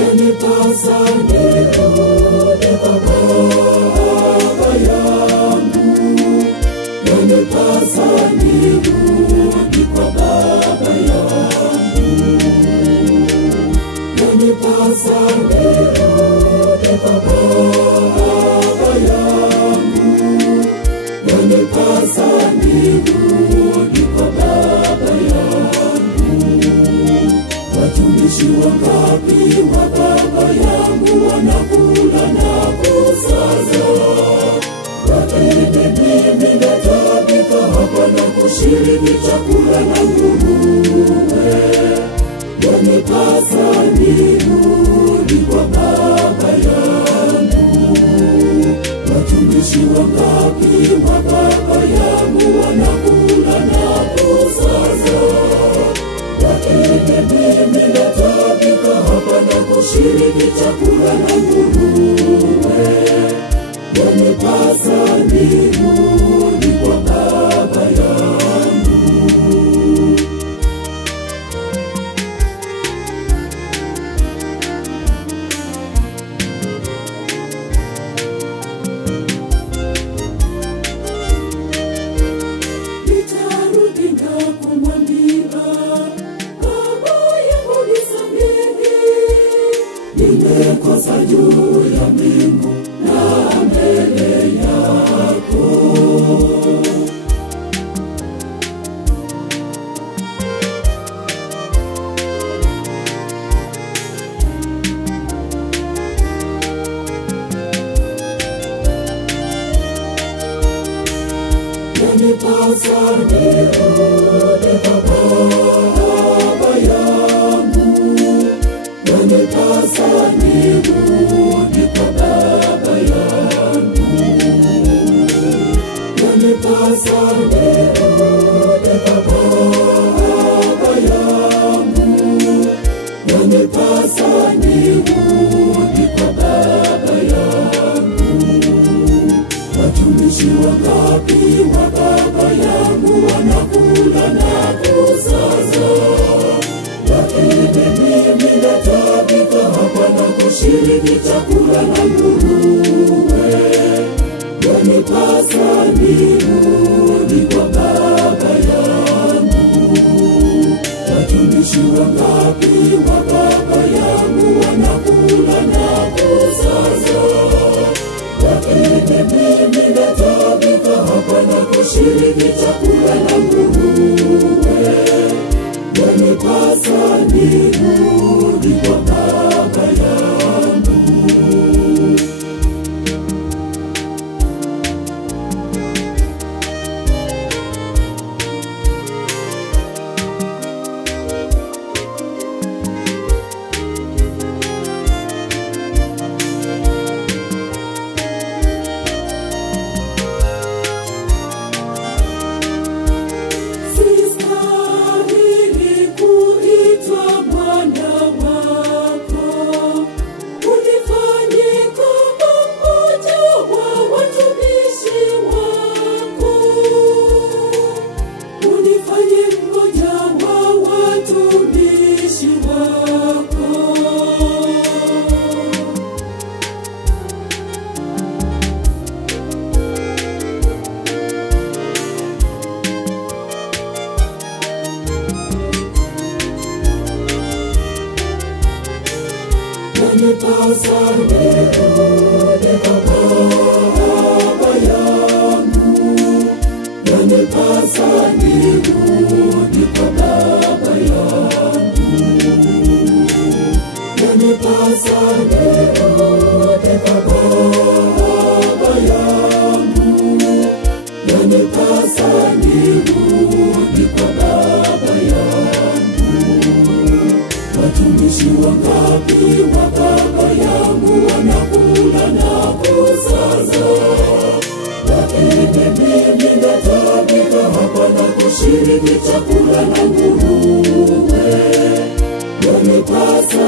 yanipasa nirudi kwa Baba yangu, yanipasa nirudi kwa Baba yangu, yanipasa nirudi kwa Baba yangu, yanipasa nirudi kwa Baba yangu. Watumishi wangapi wa Baba yangu wanakula na kusaza, lakini mimi natabika hapa na kushiriki chakula na nguruwe. Yanipasa nirudi kwa Baba yangu. Watumishi wangapi wa Baba yangu wanakula na kusaza, lakini mimi natabika hapa na kushiriki chakula na nguruwe. Yanipasa nirudi kwa Baba yangu. Nitarudi na kumwambia Baba yangu nisamehe, nimekosa juu ya mbingu na mbele yako. Yanipasa nirudi kwa Baba yangu, yanipasa nirudi kwa Baba yangu, yanipasa nirudi kwa Baba yangu, yanipasa nirudi kwa Baba yangu. Watumishi wangapi wa Baba yangu wanakula na kusaza, lakini mimi natabika hapa na kushiriki chakula na nguruwe. Yanipasa nirudi kwa Baba yangu. Watumishi wangapi wa Baba yangu wanakula na kusaza, lakini mimi natabika hapa na kushiriki chakula na nguruwe. Yanipasa nirudi kwa Baba yangu. Sistahili kuitwa mwana wako, unifanye kama mmoja wa watumishi wako, unifanye mmoja wa watumishi wako. Yanipasa nirudi kwa Baba yangu, yanipasa nirudi kwa Baba yangu, yanipasa nirudi kwa Baba yangu, yanipasa nirudi kwa Baba yangu. Watumishi wangapi wa Baba yangu wanakula na kusaza, lakini mimi natabika hapa na kushiriki chakula na nguruwe. Yanipasa